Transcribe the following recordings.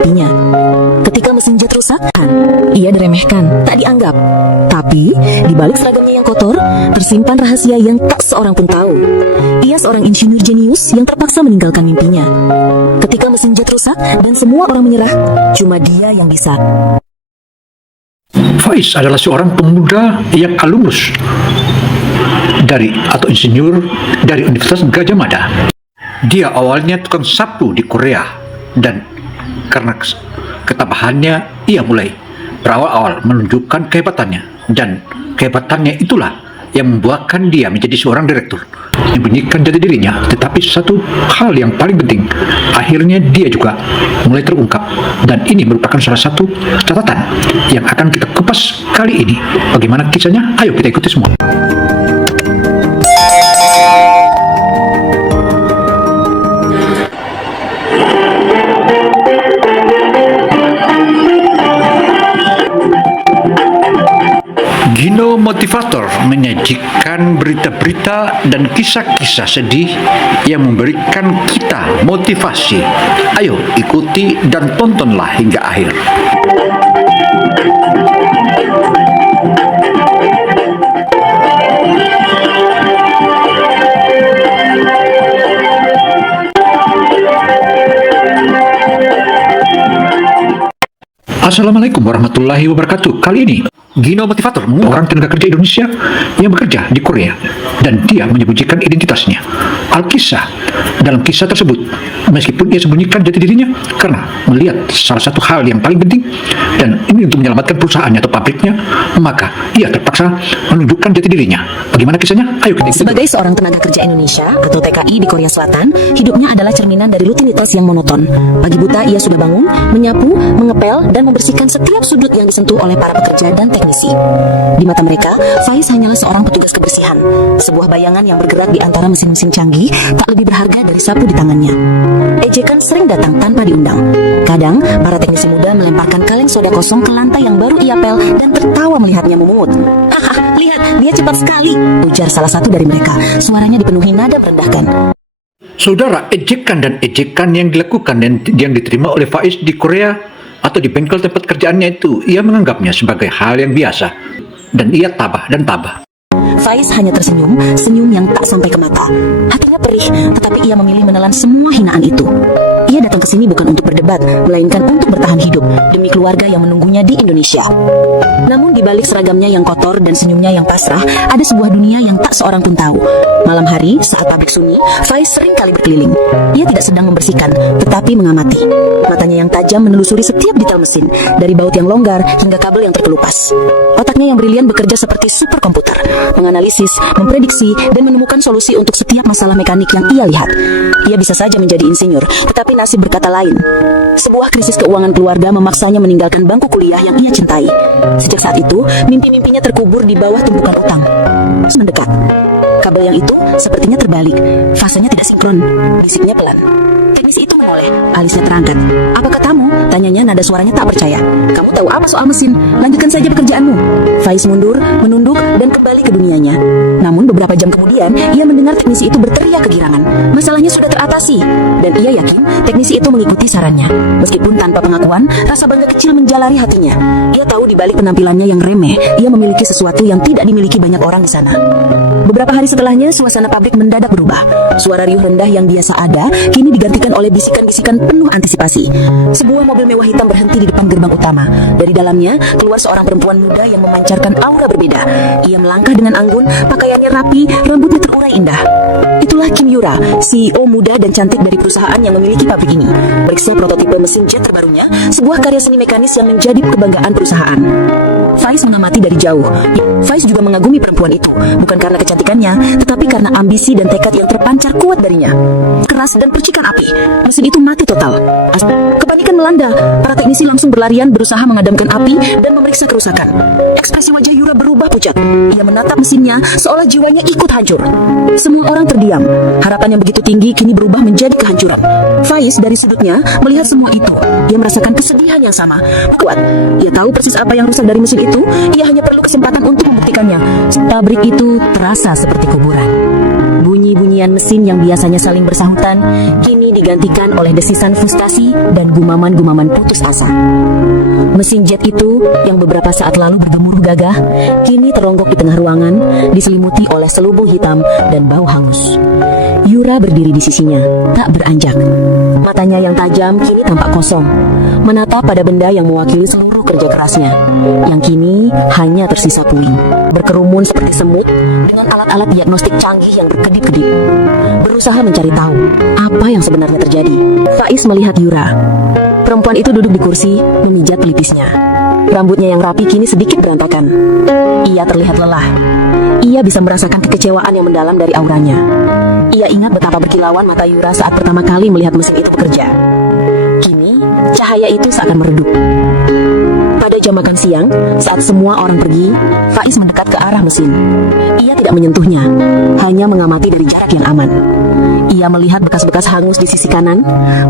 mimpinya. Ketika mesin jet rusak, ia diremehkan, tak dianggap. Tapi di balik seragamnya yang kotor, tersimpan rahasia yang tak seorang pun tahu. Ia seorang insinyur jenius yang terpaksa meninggalkan mimpinya. Ketika mesin jet rusak dan semua orang menyerah, cuma dia yang bisa. Faiz adalah seorang pemuda yang alumnus atau insinyur dari Universitas Gadjah Mada. Dia awalnya tukang sapu di Korea, dan karena ketabahannya ia mulai berawal-awal menunjukkan kehebatannya, dan kehebatannya itulah yang membuatkan dia menjadi seorang direktur, menyembunyikan jati dirinya. Tetapi satu hal yang paling penting, akhirnya dia juga mulai terungkap, dan ini merupakan salah satu catatan yang akan kita kupas kali ini. Bagaimana kisahnya? Ayo kita ikuti semua. Gino Motivator menyajikan berita-berita dan kisah-kisah sedih yang memberikan kita motivasi. Ayo ikuti dan tontonlah hingga akhir. Assalamualaikum warahmatullahi wabarakatuh. Kali ini Gino Motivator, orang tenaga kerja Indonesia yang bekerja di Korea, dan dia menyembunyikan identitasnya. Alkisah, dalam kisah tersebut, meskipun ia sembunyikan jati dirinya karena melihat salah satu hal yang paling penting, dan ini untuk menyelamatkan perusahaannya atau pabriknya, maka ia terpaksa menunjukkan jati dirinya. Bagaimana kisahnya? Ayo kita ikuti. Sebagai seorang tenaga kerja Indonesia atau TKI di Korea Selatan, hidupnya adalah cerminan dari rutinitas yang monoton. Pagi buta ia sudah bangun, menyapu, mengepel, dan membersihkan setiap sudut yang disentuh oleh para pekerja dan teknisi. Di mata mereka, Faiz hanyalah seorang petugas kebersihan, sebuah bayangan yang bergerak di antara mesin-mesin canggih, tak lebih berharga dari sapu di tangannya. Ejekan sering datang tanpa diundang. Kadang, para teknisi muda melemparkan kaleng soda kosong ke lantai yang baru ia pel dan tertawa melihatnya memungut. "Haha, lihat, dia cepat sekali," ujar salah satu dari mereka. Suaranya dipenuhi nada merendahkan. Saudara, ejekan dan ejekan yang dilakukan dan yang diterima oleh Faiz di Korea atau di bengkel tempat kerjaannya itu, ia menganggapnya sebagai hal yang biasa, dan ia tabah dan tabah. Faiz hanya tersenyum, senyum yang tak sampai ke mata. Hatinya perih, tetapi ia memilih menelan semua hinaan itu. Ia datang ke sini bukan untuk berdebat, melainkan untuk bertahan hidup demi keluarga yang menunggunya di Indonesia. Namun di balik seragamnya yang kotor dan senyumnya yang pasrah, ada sebuah dunia yang tak seorang pun tahu. Malam hari, saat pabrik sunyi, Faiz sering kali berkeliling. Ia tidak sedang membersihkan, tetapi mengamati. Matanya yang tajam menelusuri setiap detail mesin, dari baut yang longgar hingga kabel yang terkelupas. Otaknya yang brilian bekerja seperti superkomputer, menganalisis, memprediksi, dan menemukan solusi untuk setiap masalah mekanik yang ia lihat. Ia bisa saja menjadi insinyur, tetapi nasib berkata lain. Sebuah krisis keuangan keluarga memaksanya meninggalkan bangku kuliah yang ia cintai. Sejak saat itu, mimpi-mimpinya terkubur di bawah tumpukan utang. Mendekat. Kabel yang itu sepertinya terbalik. Fasenya tidak sinkron. Bisiknya pelan. Teknisi itu menoleh. Alisnya terangkat. "Apa katamu?" tanyanya nada suaranya tak percaya. "Kamu tahu apa soal mesin? Lanjutkan saja pekerjaanmu." Faiz mundur, menunduk, dan kembali ke dunianya. Namun beberapa jam kemudian, ia mendengar teknisi itu berteriak kegirangan. Masalahnya sudah teratasi, dan ia yakin teknisi itu mengikuti sarannya. Meskipun tanpa pengakuan, rasa bangga kecil menjalari hatinya. Ia tahu di balik penampilannya yang remeh, ia memiliki sesuatu yang tidak dimiliki banyak orang di sana. Beberapa hari setelahnya, suasana pabrik mendadak berubah. Suara riuh rendah yang biasa ada, kini digantikan oleh bisikan-bisikan penuh antisipasi. Sebuah mobil mewah hitam berhenti di depan gerbang utama. Dari dalamnya, keluar seorang perempuan muda yang memancarkan aura berbeda. Ia melangkah dengan anggun, pakaiannya rapi, rambutnya terurai indah. Itulah Kim Yura, CEO muda dan cantik dari perusahaan yang memiliki pabrik ini. Periksa prototipe mesin jet terbarunya, sebuah karya seni mekanis yang menjadi kebanggaan perusahaan. Faiz mengamati dari jauh. Faiz juga mengagumi perempuan itu, bukan karena kecantikannya, tetapi karena ambisi dan tekad yang terpancar kuat darinya. Keras dan percikan api, mesin itu mati total. Kepanikan melanda, para teknisi langsung berlarian berusaha memadamkan api dan memeriksa kerusakan. Ekspresi wajah Yura berubah pucat. Ia menatap mesinnya seolah jiwanya ikut hancur. Semua orang terdiam. Harapan yang begitu tinggi kini berubah menjadi kehancuran. Faiz dari sudutnya melihat semua itu. Ia merasakan kesedihan yang sama, kuat. Ia tahu persis apa yang rusak dari mesin itu. itu, ia hanya perlu kesempatan untuk membuktikannya. Pabrik itu terasa seperti kuburan. Bunyi-bunyian mesin yang biasanya saling bersahutan kini digantikan oleh desisan frustasi dan gumaman-gumaman putus asa. Mesin jet itu yang beberapa saat lalu bergemuruh gagah kini teronggok di tengah ruangan, diselimuti oleh selubung hitam dan bau hangus. Yura berdiri di sisinya, tak beranjak. Matanya yang tajam kini tampak kosong, menatap pada benda yang mewakili seluruh kerja kerasnya, yang kini hanya tersisa puing, berkerumun seperti semut dengan alat-alat diagnostik canggih yang berkedip-kedip, berusaha mencari tahu apa yang sebenarnya terjadi. Faiz melihat Yura. Perempuan itu duduk di kursi, memijat pelipisnya. Rambutnya yang rapi kini sedikit berantakan. Ia terlihat lelah. Ia bisa merasakan kekecewaan yang mendalam dari auranya. Ia ingat betapa berkilauan mata Yura saat pertama kali melihat mesin itu bekerja. Kini, cahaya itu seakan meredup. Pada jam makan siang, saat semua orang pergi, Faiz mendekat ke arah mesin. Ia tidak menyentuhnya, hanya mengamati dari jarak yang aman. Ia melihat bekas-bekas hangus di sisi kanan,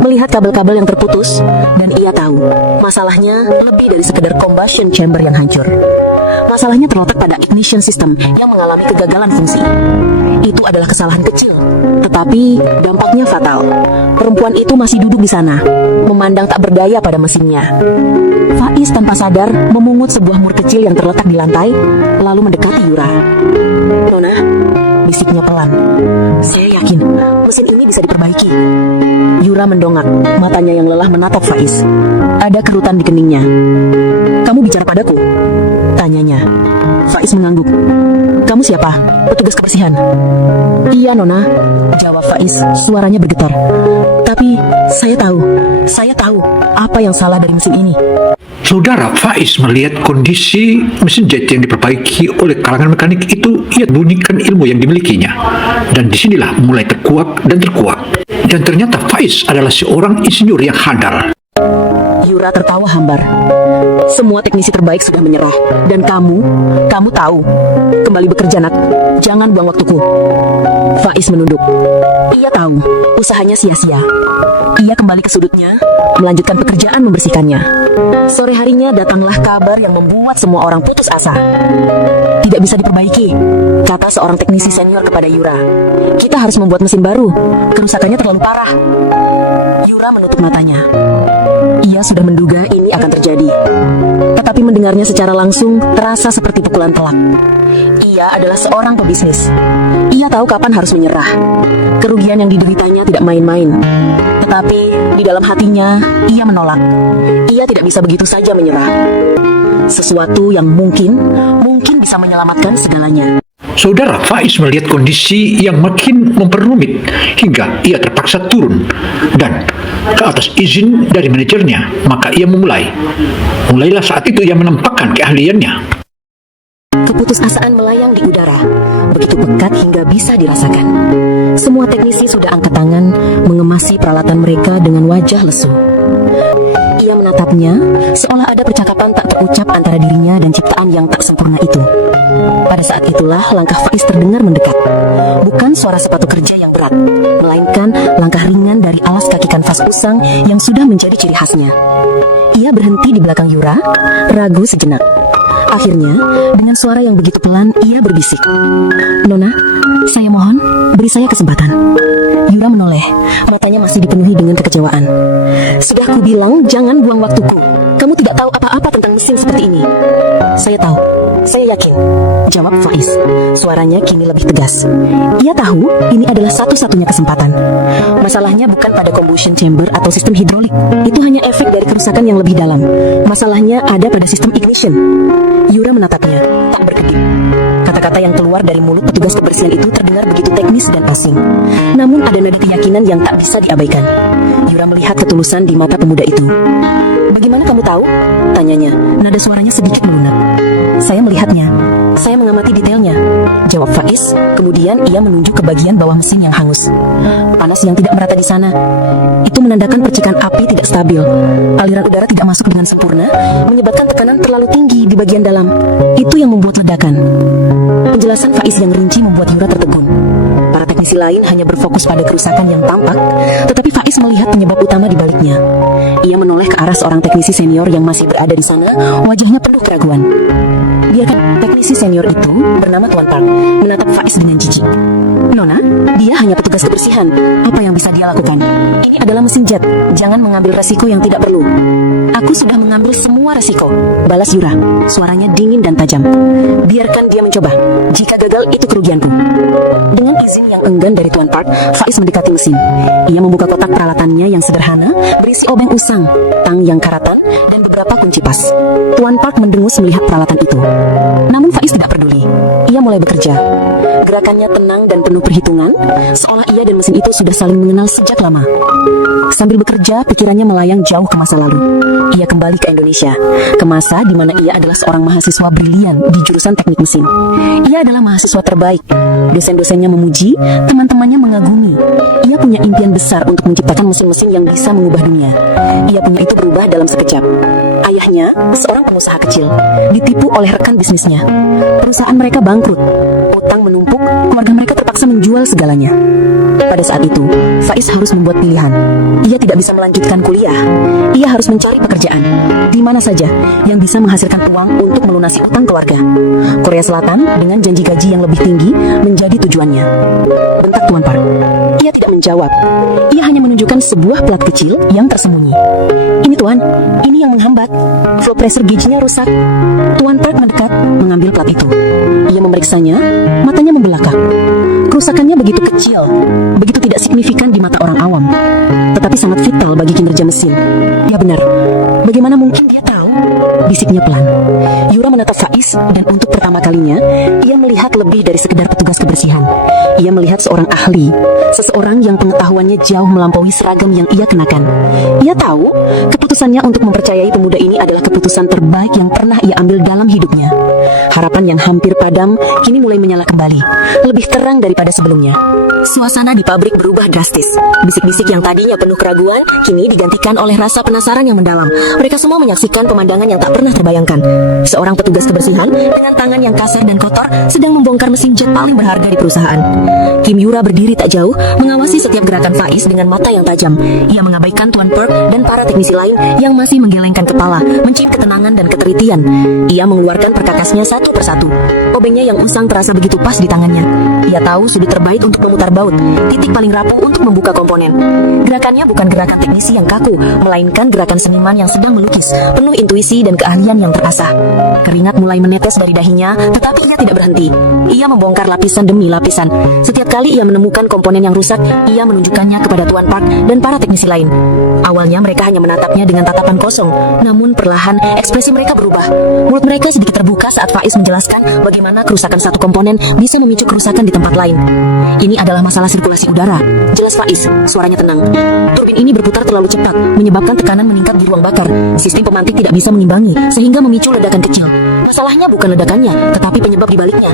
melihat kabel-kabel yang terputus, dan ia tahu masalahnya lebih dari sekedar combustion chamber yang hancur. Masalahnya terletak pada ignition system yang mengalami kegagalan fungsi. Itu adalah kesalahan kecil, tetapi dampaknya fatal. Perempuan itu masih duduk di sana, memandang tak berdaya pada mesinnya. Faiz tanpa sadar memungut sebuah mur kecil yang terletak di lantai, lalu mendekati Yura. "Nona," bisiknya pelan, "saya yakin mesin ini bisa diperbaiki." Yura mendongak, matanya yang lelah menatap Faiz. Ada kerutan di keningnya. "Kamu bicara padaku?" tanyanya. Faiz mengangguk. "Kamu siapa? Petugas kebersihan?" "Iya, Nona," jawab Faiz, suaranya bergetar. "Tapi saya tahu apa yang salah dari mesin ini." Saudara Faiz melihat kondisi mesin jet yang diperbaiki oleh kalangan mekanik itu, ia bunyikan ilmu yang dimilikinya. Dan disinilah mulai terkuak. Dan ternyata Faiz adalah seorang insinyur yang handal. Yura tertawa hambar. "Semua teknisi terbaik sudah menyerah. Dan kamu tahu. Kembali bekerja, nak. Jangan buang waktuku." Faiz menunduk. Ia tahu usahanya sia-sia. Ia kembali ke sudutnya, melanjutkan pekerjaan membersihkannya. Sore harinya datanglah kabar yang membuat semua orang putus asa. "Tidak bisa diperbaiki," kata seorang teknisi senior kepada Yura. "Kita harus membuat mesin baru. Kerusakannya terlalu parah." Yura menutup matanya. Ia sudah menduga ini akan terjadi, tetapi mendengarnya secara langsung terasa seperti pukulan telak. Ia adalah seorang pebisnis. Ia tahu kapan harus menyerah. Kerugian yang dideritanya tidak main-main. Tetapi di dalam hatinya, ia menolak. Ia tidak bisa begitu saja menyerah. Sesuatu yang mungkin bisa menyelamatkan segalanya. Saudara Faiz melihat kondisi yang makin memperumit hingga ia terpaksa turun dan ke atas izin dari manajernya. Maka ia mulailah saat itu ia menampakkan keahliannya. Keputusasaan melayang di udara, begitu pekat hingga bisa dirasakan. Semua teknisi sudah angkat tangan mengemasi peralatan mereka dengan wajah lesu. Ia menatapnya seolah ada percakapan tak terucap antara dirinya dan ciptaan yang tak sempurna itu. Pada saat itulah langkah Faiz terdengar mendekat. Bukan suara sepatu kerja yang berat, melainkan langkah ringan dari alas kaki kanvas usang yang sudah menjadi ciri khasnya. Ia berhenti di belakang Yura, ragu sejenak. Akhirnya, dengan suara yang begitu pelan, ia berbisik, "Nona, saya mohon, beri saya kesempatan." Yura menoleh, matanya masih dipenuhi dengan kekecewaan. "Sudah kubilang jangan buang waktuku. Kamu tidak tahu apa-apa tentang mesin seperti ini." "Saya tahu, saya yakin," jawab Faiz. Suaranya kini lebih tegas. Ia tahu ini adalah satu-satunya kesempatan. Masalahnya bukan pada combustion chamber atau sistem hidrolik. Itu hanya efek dari kerusakan yang lebih dalam. Masalahnya ada pada sistem ignition. Yura menatapnya, tak berkedip. Kata-kata yang keluar dari mulut petugas kebersihan itu terdengar begitu teknis dan asing. Namun ada nada keyakinan yang tak bisa diabaikan. Yura melihat ketulusan di mata pemuda itu. "Bagaimana kamu tahu?" tanyanya. Nada suaranya sedikit melunak. "Saya melihatnya. Saya mengamati detailnya," jawab Faiz. Kemudian ia menunjuk ke bagian bawah mesin yang hangus. Panas yang tidak merata di sana. Itu menandakan percikan api tidak stabil. Aliran udara tidak masuk dengan sempurna, menyebabkan tekanan terlalu tinggi di bagian dalam. Itu yang membuat ledakan. Penjelasan Faiz yang rinci membuat Yura tertegun. Para teknisi lain hanya berfokus pada kerusakan yang tampak, tetapi Faiz melihat penyebab utama di baliknya. Ia menoleh ke arah seorang teknisi senior yang masih berada di sana, wajahnya penuh keraguan. Biarkan teknisi senior itu, bernama Tuan Park, menatap Faiz dengan jijik. Nona, dia hanya petugas kebersihan. Apa yang bisa dia lakukan? Ini adalah mesin jet. Jangan mengambil resiko yang tidak perlu. Aku sudah mengambil semua resiko, balas Yura. Suaranya dingin dan tajam. Biarkan dia mencoba. Jika gagal, itu kerugianku. Dengan izin yang enggan dari Tuan Park, Faiz mendekati mesin. Ia membuka kotak peralatannya yang sederhana, berisi obeng usang, tang yang karatan, dan beberapa kunci pas. Tuan Park mendengus melihat peralatan itu. Namun Faiz tidak peduli. Ia mulai bekerja. Gerakannya tenang dan penuh perhitungan, seolah ia dan mesin itu sudah saling mengenal sejak lama. Sambil bekerja, pikirannya melayang jauh ke masa lalu. Ia kembali ke Indonesia, ke masa di mana ia adalah seorang mahasiswa brilian di jurusan teknik mesin. Ia adalah mahasiswa terbaik. Dosen-dosennya memuji, teman-temannya mengagumi. Ia punya impian besar untuk menciptakan mesin-mesin yang bisa mengubah dunia. Ia punya itu berubah dalam sekejap. Ayahnya, seorang pengusaha kecil, ditipu oleh rekan bisnisnya. Perusahaan mereka bangkrut, utang menumpuk, keluarga mereka terpaksa menjual segalanya. Pada saat itu, Faiz harus membuat pilihan. Ia tidak bisa melanjutkan kuliah. Ia harus mencari pekerjaan di mana saja yang bisa menghasilkan uang untuk melunasi utang keluarga. Korea Selatan dengan janji gaji yang lebih tinggi menjadi tujuannya. Bentak Tuan Park. Ia tidak menjawab. Ia hanya menunjukkan sebuah plat kecil yang tersembunyi. Ini Tuan, ini yang menghambat. Flow pressure gauge-nya rusak. Tuan Park mendekat mengambil plat itu. Ia memeriksanya, matanya membelakang. Kerusakannya begitu kecil, begitu tidak signifikan di mata orang awam, tetapi sangat vital bagi kinerja mesin. Ya benar, bagaimana mungkin dia tahu? Bisiknya pelan. Yura menatap Faiz dan untuk pertama kalinya, ia melihat lebih dari sekedar petugas kebersihan. Ia melihat seorang ahli, seseorang yang pengetahuannya jauh melampaui seragam yang ia kenakan. Ia tahu, keputusannya untuk mempercayai pemuda ini adalah keputusan terbaik yang pernah ia ambil dalam hidupnya. Harapan yang hampir padam kini mulai menyala kembali, lebih terang daripada sebelumnya. Suasana di pabrik berubah drastis. Bisik-bisik yang tadinya penuh keraguan kini digantikan oleh rasa penasaran yang mendalam. Mereka semua menyaksikan pemandangan yang tak pernah terbayangkan. Seorang petugas kebersihan dengan tangan yang kasar dan kotor sedang membongkar mesin jet paling berharga di perusahaan. Kim Yura berdiri tak jauh, mengawasi setiap gerakan Faiz dengan mata yang tajam. Ia mengabaikan Tuan Park dan para teknisi lain yang masih menggelengkan kepala, mencium ketenangan dan ketelitian. Ia mengeluarkan perkakasnya satu persatu. Obengnya yang usang terasa begitu pas di tangannya. Ia tahu sudut terbaik untuk memutar baut, titik paling rapuh untuk membuka komponen. Gerakannya bukan gerakan teknisi yang kaku, melainkan gerakan seniman yang sedang melukis, penuh intuisi dan keahlian yang terasah. Keringat mulai menetes dari dahinya, tetapi ia tidak berhenti. Ia membongkar lapisan demi lapisan. Setiap kali ia menemukan komponen yang rusak, ia menunjukkannya kepada Tuan Park dan para teknisi lain. Awalnya mereka hanya menatapnya dengan tatapan kosong, namun perlahan ekspresi mereka berubah. Mulut mereka sedikit terbuka saat Faiz menjelaskan bagaimana kerusakan satu komponen bisa memicu kerusakan di tempat lain. Ini adalah masalah sirkulasi udara. Jelas Faiz, suaranya tenang. Turbin ini berputar terlalu cepat, menyebabkan tekanan meningkat di ruang bakar. Sistem pemantik tidak bisa mengimbangi, sehingga memicu ledakan kecil. Masalahnya bukan ledakannya, tetapi penyebab di baliknya.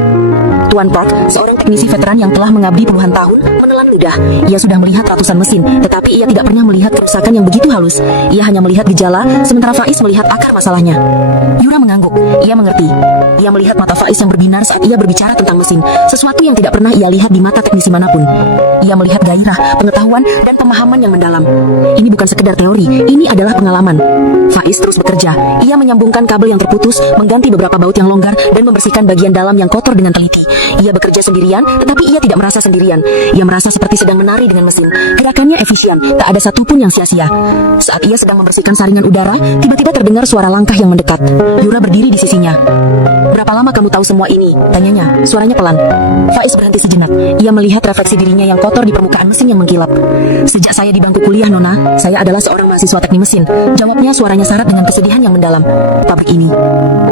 Tuan Park, seorang teknisi veteran yang telah mengabdi puluhan tahun, menelan ludah. Ia sudah melihat ratusan mesin, tetapi ia tidak pernah melihat kerusakan yang begitu halus. Ia hanya melihat gejala, sementara Faiz melihat akar masalahnya. Yura mengangguk. Ia mengerti. Ia melihat mata Faiz yang berbinar saat ia berbicara tentang mesin, sesuatu yang tidak pernah ia lihat di mata teknisi manapun. Ia melihat gairah, pengetahuan, dan pemahaman yang mendalam. Ini bukan sekedar teori, ini adalah pengalaman. Faiz terus bekerja. Ia menyambungkan kabel yang terputus, mengganti beberapa baut yang longgar, dan membersihkan bagian dalam yang kotor dengan teliti. Ia bekerja sendirian, tetapi ia tidak merasa sendirian. Ia merasa seperti sedang menari dengan mesin. Gerakannya efisien, tak ada satupun yang sia-sia. Saat ia sedang membersihkan saringan udara, tiba-tiba terdengar suara langkah yang mendekat. Yura berdiri di sisinya. "Berapa lama kamu tahu semua ini?" tanyanya. Suaranya pelan. Faiz berhenti sejenak. Ia melihat refleksi dirinya yang kotor di permukaan mesin yang mengkilap. "Sejak saya di bangku kuliah, Nona. Saya adalah seorang mahasiswa teknik mesin," jawabnya, suaranya syarat dengan kesedihan yang mendalam. "Pabrik ini."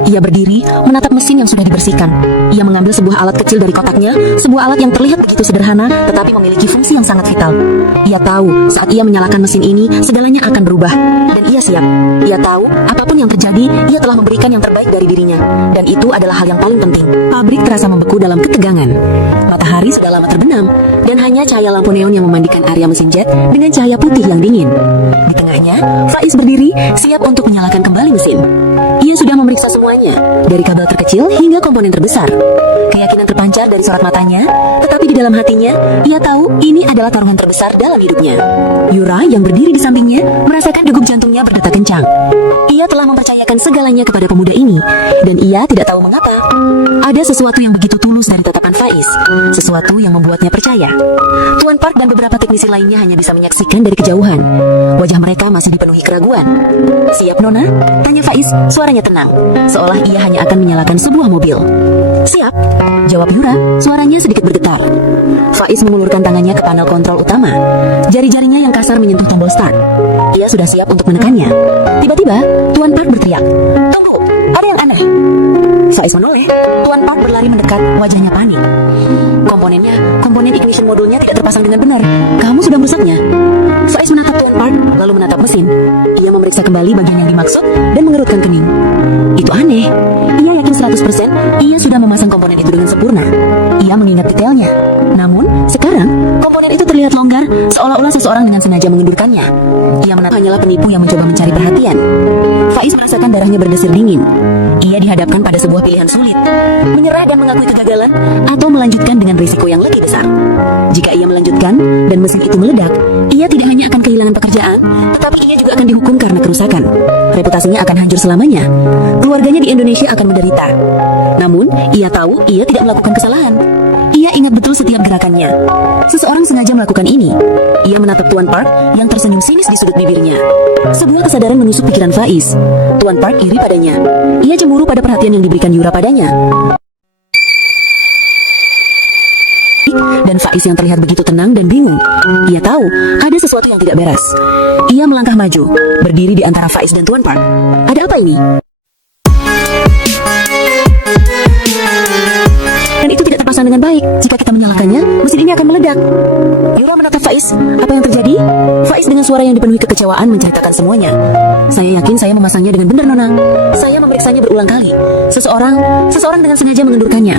Ia berdiri, menatap mesin yang sudah dibersihkan. Ia mengambil sebuah alat kecil dari kotaknya, sebuah alat yang terlihat begitu sederhana, tetapi memiliki fungsi yang sangat vital. Ia tahu, saat ia menyalakan mesin ini, segalanya akan berubah. Dan ia siap. Ia tahu, apapun yang terjadi, ia telah memberikan yang terbaik dari dirinya. Dan itu adalah hal yang paling penting. Pabrik terasa membeku dalam ketegangan. Matahari sudah lama terbenam, dan hanya cahaya lampu neon yang memandikan area mesin jet dengan cahaya putih yang dingin. Di tengahnya, Faiz berdiri, siap untuk menyalakan kembali mesin. Ia sudah memeriksa semuanya, dari kabel terkecil hingga komponen terbesar. Keyakinan terpancing terpancar dari sorot matanya, tetapi di dalam hatinya, ia tahu ini adalah taruhan terbesar dalam hidupnya. Yura yang berdiri di sampingnya merasakan degup jantungnya berdetak kencang. Ia telah mempercayakan segalanya kepada pemuda ini, dan ia tidak tahu mengapa. Ada sesuatu yang begitu tulus dari tatapan Faiz, sesuatu yang membuatnya percaya. Tuan Park dan beberapa teknisi lainnya hanya bisa menyaksikan dari kejauhan. Wajah mereka masih dipenuhi keraguan. "Siap, Nona?" tanya Faiz, suaranya tenang, seolah ia hanya akan menyalakan sebuah mobil. "Siap," jawab Yura, suaranya sedikit bergetar. Faiz mengulurkan tangannya ke panel kontrol utama. Jari-jarinya yang kasar menyentuh tombol start. Ia sudah siap untuk menekannya. Tiba-tiba, Tuan Park berteriak, "Tunggu, ada yang aneh." Faiz menoleh. Tuan Park berlari mendekat, wajahnya panik. Komponen ignition modulnya tidak terpasang dengan benar. Kamu sudah merusaknya." Faiz menatap Tuan Park, lalu menatap mesin. Ia memeriksa kembali bagian yang dimaksud dan mengerutkan kening. Itu aneh. Ia yakin 100% ia sudah memasang komponen itu dengan sempurna. Ia mengingat detailnya. Namun, sekarang komponen itu terlihat longgar, seolah-olah seseorang dengan sengaja mengendurkannya. Ia menatap hanyalah penipu yang mencoba mencari perhatian. Faiz merasakan darahnya berdesir dingin. Ia dihadapkan pada sebuah pilihan sulit: menyerah dan mengakui kegagalan, atau melanjutkan dengan risiko yang lebih besar. Jika ia melanjutkan dan mesin itu meledak, ia tidak hanya akan kehilangan pekerjaan, tetapi ia juga akan dihukum karena kerusakan. Reputasinya akan hancur selamanya. Keluarganya di Indonesia akan menderita. Namun, ia tahu ia tidak melakukan kesalahan. Ia ingat betul setiap gerakannya. Seseorang sengaja melakukan ini. Ia menatap Tuan Park yang tersenyum sinis di sudut bibirnya. Sebuah kesadaran menusuk pikiran Faiz. Tuan Park iri padanya. Ia cemburu pada perhatian yang diberikan Yura padanya. Dan Faiz yang terlihat begitu tenang dan bingung. Ia tahu ada sesuatu yang tidak beres. Ia melangkah maju, berdiri di antara Faiz dan Tuan Park. "Ada apa ini?" "Dan itu tidak terpasang dengan baik. Jika kita menyalakannya, mesin ini akan meledak." Yura menatap Faiz. "Apa yang terjadi?" Faiz dengan suara yang dipenuhi kekecewaan menceritakan semuanya. "Saya yakin saya memasangnya dengan benar, Nona. Saya memeriksanya berulang kali. Seseorang dengan sengaja mengendurkannya."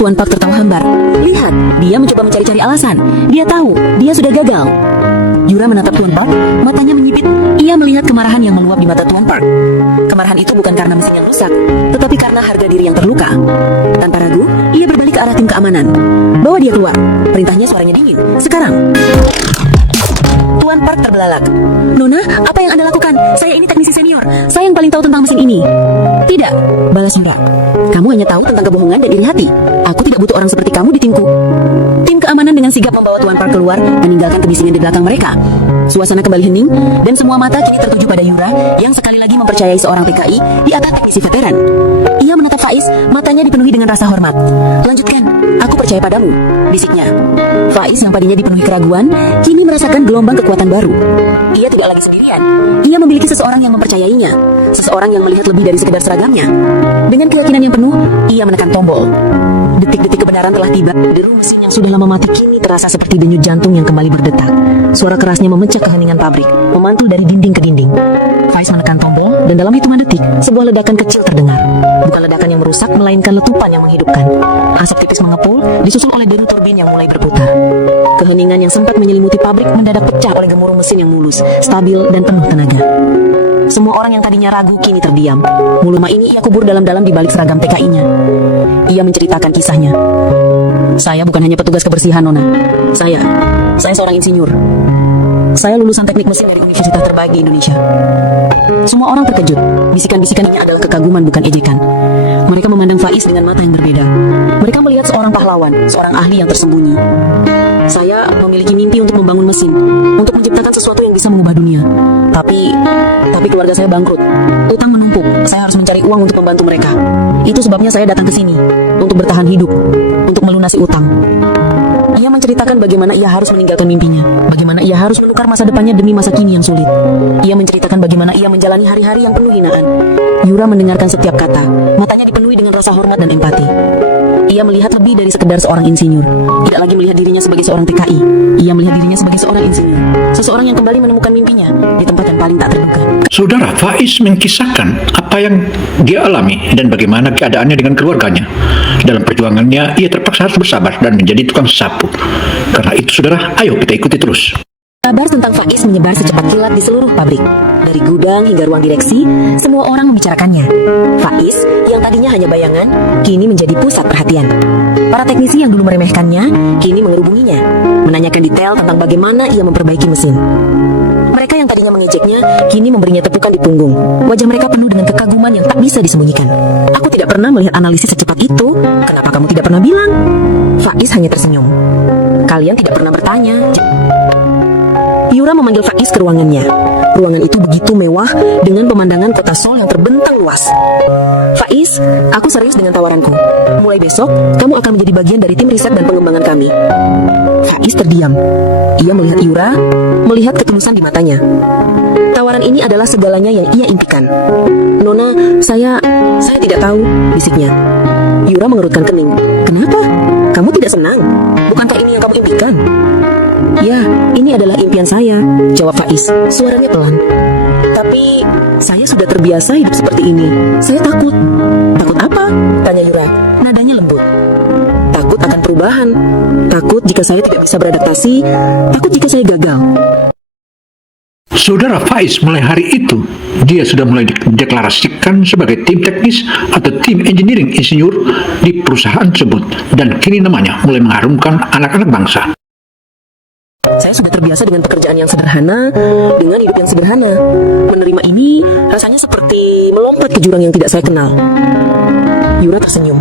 Tuan Park tertawa hambar. "Lihat, dia mencoba mencari-cari alasan. Dia tahu, dia sudah gagal." Yura menatap Tuan Park, matanya menyipit. Ia melihat kemarahan yang meluap di mata Tuan Park. Kemarahan itu bukan karena mesin yang rusak, tetapi karena harga diri yang terluka. Tanpa ragu, ia berbalik ke arah tim keamanan. "Bawa dia keluar." Perintahnya suaranya dingin. "Sekarang." Tuan Park terbelalak. "Nona, apa yang Anda lakukan? Saya ini teknisi senior. Saya yang paling tahu tentang mesin ini." "Tidak," balas Yura. "Kamu hanya tahu tentang kebohongan dan iri hati. Aku tidak butuh orang seperti kamu di timku." Tim keamanan dengan sigap membawa Tuan Park keluar, meninggalkan kebisingan di belakang mereka. Suasana kembali hening, dan semua mata kini tertuju pada Yura yang sekali lagi mempercayai seorang TKI di atas teknisi veteran. Ia menatap Faiz, matanya dipenuhi dengan rasa hormat. "Lanjutkan, aku percaya padamu," bisiknya. Faiz yang tadinya dipenuhi keraguan, kini merasakan gelombang kekuatan baru. Ia tidak lagi sendirian. Ia memiliki seseorang yang mempercayainya, seseorang yang melihat lebih dari sekedar seragamnya. Dengan keyakinan yang penuh, ia menekan tombol. Detik-detik kebenaran telah tiba. Deru mesin yang sudah lama mati kini terasa seperti denyut jantung yang kembali berdetak. Suara kerasnya memecah keheningan pabrik, memantul dari dinding ke dinding. Faiz menekan tombol, dan dalam hitungan detik, sebuah ledakan kecil terdengar. Bukan ledakan yang merusak, melainkan letupan yang menghidupkan. Asap tipis mengepul, disusul oleh deru turbin yang mulai berputar. Keheningan yang sempat menyelimuti pabrik mendadak pecah oleh gemuruh mesin yang mulus, stabil, dan penuh tenaga. Semua orang yang tadinya ragu kini terdiam. Muluma ini ia kubur dalam-dalam di balik seragam TKI-nya. Ia menceritakan kisahnya. "Saya bukan hanya petugas kebersihan, Nona. Saya seorang insinyur. Saya lulusan teknik mesin dari universitas terbaik di Indonesia." Semua orang terkejut. Bisikan-bisikan ini adalah kekaguman, bukan ejekan. Mereka memandang Faiz dengan mata yang berbeda. Mereka melihat seorang pahlawan, seorang ahli yang tersembunyi. "Saya memiliki mimpi untuk membangun mesin, untuk menciptakan sesuatu yang bisa mengubah dunia. Tapi keluarga saya bangkrut. Utang menumpuk. Saya harus mencari uang untuk membantu mereka. Itu sebabnya saya datang ke sini, untuk bertahan hidup, untuk melunasi utang." Ia menceritakan bagaimana ia harus meninggalkan mimpinya, bagaimana ia harus menukar masa depannya demi masa kini yang sulit. Ia menceritakan bagaimana ia menjalani hari-hari yang penuh hinaan. Yura mendengarkan setiap kata, matanya dipenuhi dengan rasa hormat dan empati. Ia melihat lebih dari sekedar seorang insinyur. Tidak lagi melihat dirinya sebagai seorang TKI. Ia melihat dirinya sebagai seorang insinyur, seseorang yang kembali menemukan mimpinya di tempat yang paling tak terduga. Saudara, Faiz mengisahkan apa yang dia alami dan bagaimana keadaannya dengan keluarganya. Dalam perjuangannya, ia terpaksa harus bersabar dan menjadi tukang sapu. Karena itu, saudara, ayo kita ikuti terus. Kabar tentang Faiz menyebar secepat kilat di seluruh pabrik. Dari gudang hingga ruang direksi, semua orang membicarakannya. Faiz, yang tadinya hanya bayangan, kini menjadi pusat perhatian. Para teknisi yang dulu meremehkannya, kini mengerubunginya, menanyakan detail tentang bagaimana ia memperbaiki mesin. Mereka yang tadinya mengejeknya, kini memberinya tepukan di punggung. Wajah mereka penuh dengan kekaguman yang tak bisa disembunyikan. Aku tidak pernah melihat analisis secepat itu. Kenapa kamu tidak pernah bilang? Faiz hanya tersenyum. Kalian tidak pernah bertanya. Yura memanggil Faiz ke ruangannya. Ruangan itu begitu mewah dengan pemandangan kota Seoul yang terbentang luas. Faiz, aku serius dengan tawaranku. Mulai besok, kamu akan menjadi bagian dari tim riset dan pengembangan kami. Faiz terdiam. Ia melihat Yura, melihat ketulusan di matanya. Tawaran ini adalah segalanya yang ia impikan. Nona, saya tidak tahu, bisiknya. Yura mengerutkan kening. Kenapa? Kamu tidak senang? Bukankah ini yang kamu impikan? Ya, ini adalah impian saya, jawab Faiz, suaranya pelan. Tapi, saya sudah terbiasa hidup seperti ini. Saya takut. Takut apa? Tanya Yura, nadanya lembut. Takut akan perubahan. Takut jika saya tidak bisa beradaptasi. Takut jika saya gagal. Saudara Faiz mulai hari itu, dia sudah mulai dideklarasikan sebagai tim teknis atau tim engineering insinyur di perusahaan tersebut. Dan kini namanya mulai mengharumkan anak-anak bangsa. Saya sudah terbiasa dengan pekerjaan yang sederhana, dengan hidup yang sederhana. Menerima ini rasanya seperti melompat ke jurang yang tidak saya kenal. Yura tersenyum.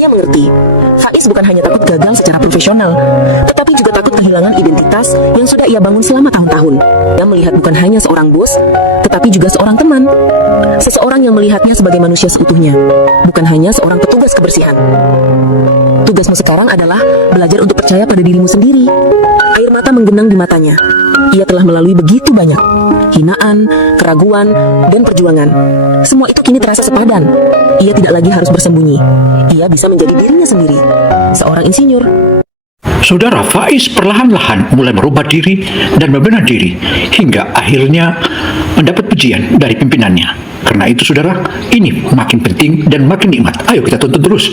Ia mengerti. Faiz bukan hanya takut gagal secara profesional, tetapi juga takut kehilangan identitas yang sudah ia bangun selama tahun-tahun. Ia melihat bukan hanya seorang bos, tetapi juga seorang teman. Seseorang yang melihatnya sebagai manusia seutuhnya, bukan hanya seorang petugas kebersihan. Tugasmu sekarang adalah belajar untuk percaya pada dirimu sendiri. Air mata menggenang di matanya. Ia telah melalui begitu banyak hinaan, keraguan, dan perjuangan. Semua itu kini terasa sepadan. Ia tidak lagi harus bersembunyi. Ia bisa menjadi dirinya sendiri, seorang insinyur. Saudara Faiz perlahan-lahan mulai merubah diri dan membenah diri hingga akhirnya mendapat pujian dari pimpinannya. Karena itu saudara, ini makin penting dan makin nikmat. Ayo kita tonton terus.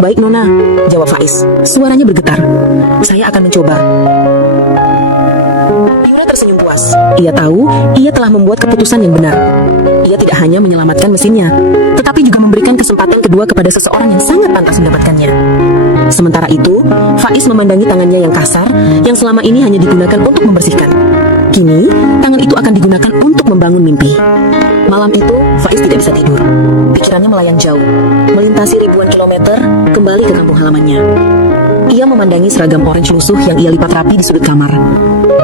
Baik Nona, jawab Faiz. Suaranya bergetar. Saya akan mencoba. Yura tersenyum puas. Ia tahu ia telah membuat keputusan yang benar. Ia tidak hanya menyelamatkan mesinnya, tetapi juga memberikan kesempatan kedua kepada seseorang yang sangat pantas mendapatkannya. Sementara itu, Faiz memandangi tangannya yang kasar, yang selama ini hanya digunakan untuk membersihkan. Kini, tangan itu akan digunakan untuk membangun mimpi. Malam itu, Faiz tidak bisa tidur. Pikirannya melayang jauh, melintasi ribuan kilometer, kembali ke kampung halamannya. Ia memandangi seragam orange lusuh yang ia lipat rapi di sudut kamar.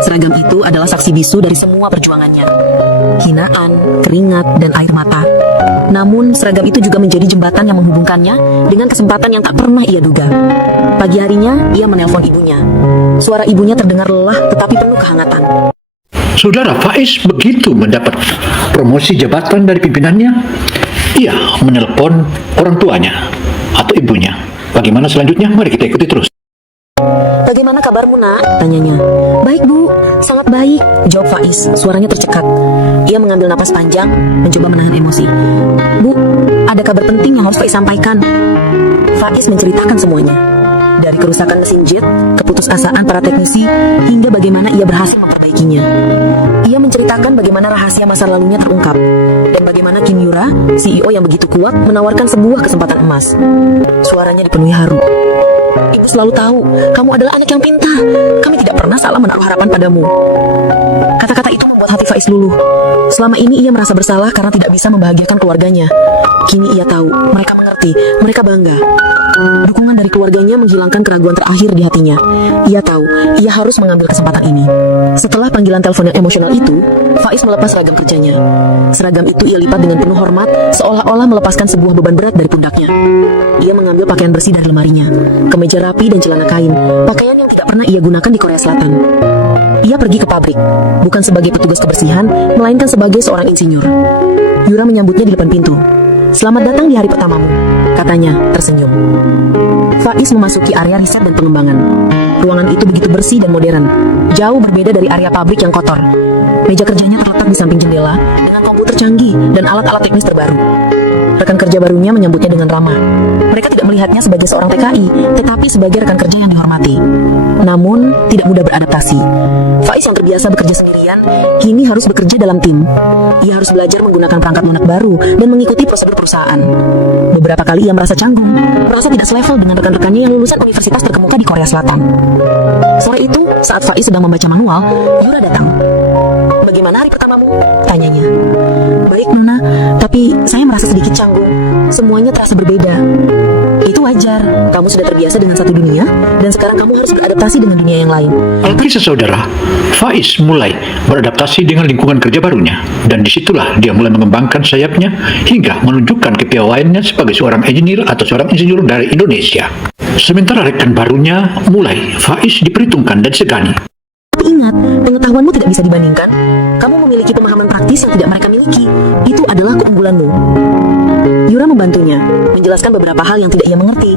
Seragam itu adalah saksi bisu dari semua perjuangannya. Hinaan, keringat, dan air mata. Namun, seragam itu juga menjadi jembatan yang menghubungkannya dengan kesempatan yang tak pernah ia duga. Pagi harinya, ia menelpon ibunya. Suara ibunya terdengar lelah tetapi penuh kehangatan. Saudara Faiz begitu mendapat promosi jabatan dari pimpinannya, ia menelpon orang tuanya atau ibunya. Bagaimana selanjutnya? Mari kita ikuti terus. Bagaimana kabarmu nak? Tanyanya. Baik bu, sangat baik, jawab Faiz. Suaranya tercekat. Ia mengambil napas panjang, mencoba menahan emosi. Bu, ada kabar penting yang harus Faiz sampaikan. Faiz menceritakan semuanya. Dari kerusakan mesin jet, keputusasaan para teknisi, hingga bagaimana ia berhasil memperbaikinya. Ia menceritakan bagaimana rahasia masa lalunya terungkap, dan bagaimana Kim Yura, CEO yang begitu kuat, menawarkan sebuah kesempatan emas. Suaranya dipenuhi haru. Ibu selalu tahu, kamu adalah anak yang pintar. Kami tidak pernah salah menaruh harapan padamu. Kata-kata itu membuat hati Faiz luluh. Selama ini ia merasa bersalah karena tidak bisa membahagiakan keluarganya. Kini ia tahu, mereka mengerti, mereka bangga. Dukungan dari keluarganya menghilangkan keraguan terakhir di hatinya. Ia tahu, ia harus mengambil kesempatan ini. Setelah panggilan telepon yang emosional itu, Faiz melepas seragam kerjanya. Seragam itu ia lipat dengan penuh hormat, seolah-olah melepaskan sebuah beban berat dari pundaknya. Ia mengambil pakaian bersih dari lemarinya, kemeja rapi dan celana kain, pakaian yang tidak pernah ia gunakan di Korea Selatan. Ia pergi ke pabrik, bukan sebagai petugas kebersihan, melainkan sebagai seorang insinyur. Yura menyambutnya di depan pintu. Selamat datang di hari pertamamu, katanya, tersenyum. Faiz memasuki area riset dan pengembangan. Ruangan itu begitu bersih dan modern, jauh berbeda dari area pabrik yang kotor. Meja kerjanya terletak di samping jendela dengan komputer canggih dan alat-alat teknis terbaru. Rekan kerja barunya menyambutnya dengan ramah. Mereka tidak melihatnya sebagai seorang TKI, tetapi sebagai rekan kerja yang dihormati. Namun, tidak mudah beradaptasi. Faiz yang terbiasa bekerja sendirian, kini harus bekerja dalam tim. Ia harus belajar menggunakan perangkat lunak baru dan mengikuti prosedur perusahaan. Beberapa kali ia merasa canggung, merasa tidak selevel dengan rekan-rekannya yang lulusan universitas terkemuka di Korea Selatan. Sore itu, saat Faiz sedang membaca manual, Yura datang. "Bagaimana hari pertamamu?" tanyanya. "Baik, Nona, tapi saya merasa sedikit canggung. Semuanya terasa berbeda." "Itu wajar. Kamu sudah terbiasa dengan satu dunia, dan sekarang kamu harus beradaptasi dengan dunia yang lain." Alkisah saudara, Faiz mulai beradaptasi dengan lingkungan kerja barunya, dan disitulah dia mulai mengembangkan sayapnya hingga menunjukkan kepiawaiannya sebagai seorang engineer atau seorang insinyur dari Indonesia. Sementara rekan barunya mulai Faiz diperhitungkan dan disegani. Tapi ingat, pengetahuanmu tidak bisa dibandingkan. Kamu memiliki pemahaman praktis yang tidak mereka miliki. Itu adalah keunggulanmu. Yura membantunya, menjelaskan beberapa hal yang tidak ia mengerti.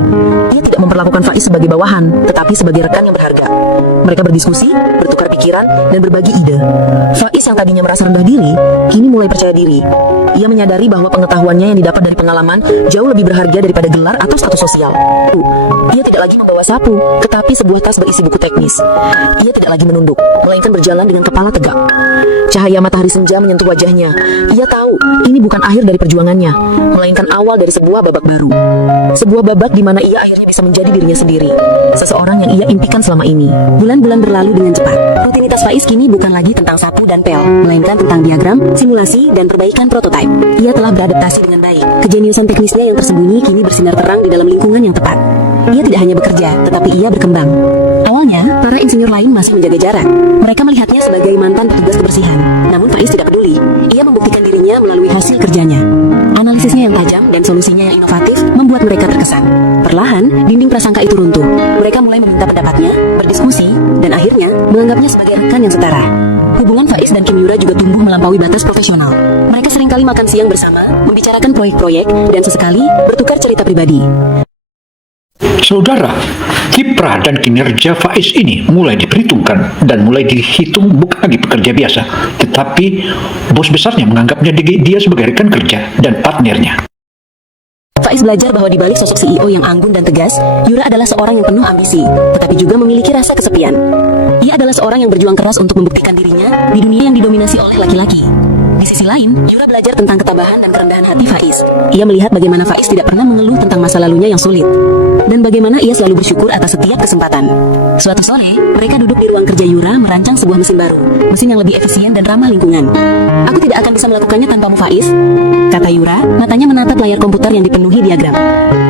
Ia tidak memperlakukan Faiz sebagai bawahan, tetapi sebagai rekan yang berharga. Mereka berdiskusi, bertukar pikiran, dan berbagi ide. Faiz yang tadinya merasa rendah diri, kini mulai percaya diri. Ia menyadari bahwa pengetahuannya yang didapat dari pengalaman jauh lebih berharga daripada gelar atau status sosial. Ia tidak lagi membawa sapu, tetapi sebuah tas berisi buku teknis. Ia tidak lagi menunduk, melainkan berjalan dengan kepala tegak. Cahaya matahari senja menyentuh wajahnya. Ia tahu ini bukan akhir dari perjuangannya, melainkan awal dari sebuah babak baru. Sebuah babak di mana ia akhirnya bisa menjadi dirinya sendiri, seseorang yang ia impikan selama ini. Bulan-bulan berlalu dengan cepat. Rutinitas Faiz kini bukan lagi tentang sapu dan pel, melainkan tentang diagram, simulasi, dan perbaikan prototipe. Ia telah beradaptasi dengan baik. Kejeniusan teknisnya yang tersembunyi kini bersinar terang di dalam lingkungan yang tepat. Ia tidak hanya bekerja, tetapi ia berkembang. Awalnya, para insinyur lain masih menjaga jarak. Mereka melihatnya sebagai mantan petugas kebersihan. Namun Faiz tidak peduli. Ia membuktikan dirinya melalui hasil kerjanya. Analisisnya yang tajam dan solusinya yang inovatif membuat mereka terkesan. Perlahan, dinding prasangka itu runtuh. Mereka mulai meminta pendapatnya, berdiskusi, dan akhirnya menganggapnya sebagai rekan yang setara. Hubungan Faiz dan Kim Yura juga tumbuh melampaui batas profesional. Mereka seringkali makan siang bersama, membicarakan proyek-proyek, dan sesekali bertukar cerita pribadi. Saudara, kiprah dan kinerja Faiz ini mulai diperhitungkan dan mulai dihitung bukan lagi pekerja biasa, tetapi bos besarnya menganggapnya dia sebagai rekan kerja dan partnernya. Faiz belajar bahwa di balik sosok CEO yang anggun dan tegas, Yura adalah seorang yang penuh ambisi, tetapi juga memiliki rasa kesepian. Ia adalah seorang yang berjuang keras untuk membuktikan dirinya di dunia yang didominasi oleh laki-laki. Di sisi lain, Yura belajar tentang ketabahan dan kerendahan hati Faiz. Ia melihat bagaimana Faiz tidak pernah mengeluh tentang masa lalunya yang sulit, dan bagaimana ia selalu bersyukur atas setiap kesempatan. Suatu sore, mereka duduk di ruang kerja Yura merancang sebuah mesin baru, mesin yang lebih efisien dan ramah lingkungan. "Aku tidak akan bisa melakukannya tanpamu, Faiz," kata Yura, matanya menatap layar komputer yang dipenuhi diagram.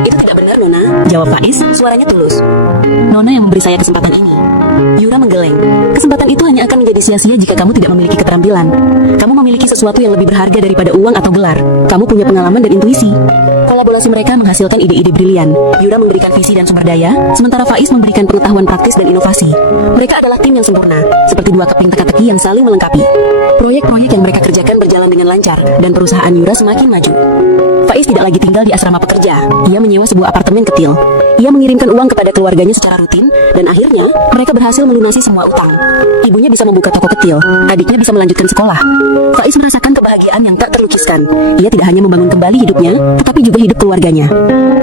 "Itu tidak benar, Nona," jawab Faiz, suaranya tulus. "Nona yang memberi saya kesempatan ini." Yura menggeleng. "Kesempatan itu hanya akan menjadi sia-sia jika kamu tidak memiliki keterampilan. Kamu memiliki sesuatu yang lebih berharga daripada uang atau gelar. Kamu punya pengalaman dan intuisi." Kolaborasi mereka menghasilkan ide-ide brilian. Yura memberikan visi dan sumber daya, sementara Faiz memberikan pengetahuan praktis dan inovasi. Mereka adalah tim yang sempurna, seperti dua keping teka-teki yang saling melengkapi. Proyek-proyek yang mereka kerjakan berjalan dengan lancar, dan perusahaan Yura semakin maju. Faiz tidak lagi tinggal di asrama pekerja. Ia menyewa sebuah apartemen kecil. Ia mengirimkan uang kepada keluarganya secara rutin, dan akhirnya mereka berhasil melunasi semua utang. Ibunya bisa membuka toko kecil, adiknya bisa melanjutkan sekolah. Faiz merasakan kebahagiaan yang tak terlukiskan. Ia tidak hanya membangun kembali hidupnya, tetapi juga hidup keluarganya.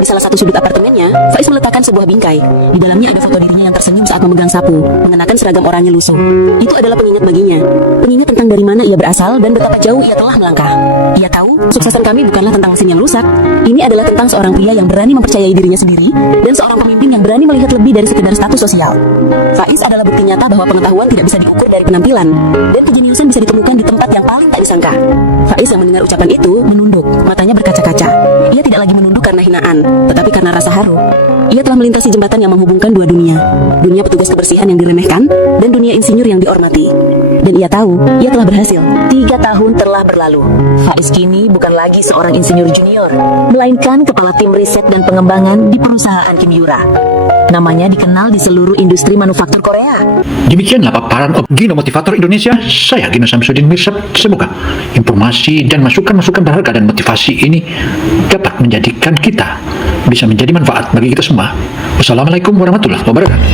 Di salah satu sudut apartemennya, Faiz meletakkan sebuah bingkai. Di dalamnya ada foto dirinya yang tersenyum saat memegang sapu, mengenakan seragam oranye lusuh. Itu adalah pengingat baginya. Pengingat tentang dari mana ia berasal dan betapa jauh ia telah melangkah. Ia tahu, suksesan kami bukanlah tentang mesin yang rusak. Ini adalah tentang seorang pria yang berani mempercayai dirinya sendiri dan seorang pemimpin yang berani melihat lebih dari sekedar status sosial. Faiz adalah bukti nyata bahwa pengetahuan tidak bisa diukur dari penampilan, dan kejeniusan bisa ditemukan di tempat yang paling tak disangka. Faiz yang mendengar ucapan itu menunduk, matanya berkaca-kaca. Ia tidak lagi menunduk karena hinaan, tetapi karena rasa haru. Ia telah melintasi jembatan yang menghubungkan dua dunia. Dunia petugas kebersihan yang diremehkan, dan dunia insinyur yang dihormati. Dan ia tahu, ia telah berhasil. 3 tahun telah berlalu. Faiz kini bukan lagi seorang insinyur junior, melainkan kepala tim riset dan pengembangan di perusahaan Kim Yura. Namanya dikenal di seluruh industri manufaktur Korea. Demikianlah paparan Gino Motivator Indonesia. Saya Gino Samsudin Mirsad. Semoga informasi dan masukan-masukan berharga dan motivasi ini dapat menjadikan kita bisa menjadi manfaat bagi kita semua. Wassalamualaikum warahmatullahi wabarakatuh.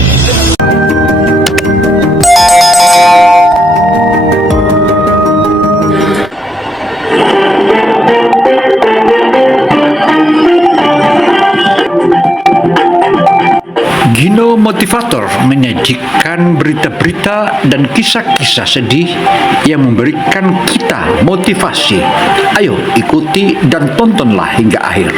menyajikan berita-berita dan kisah-kisah sedih yang memberikan kita motivasi. Ayo ikuti dan tontonlah hingga akhir.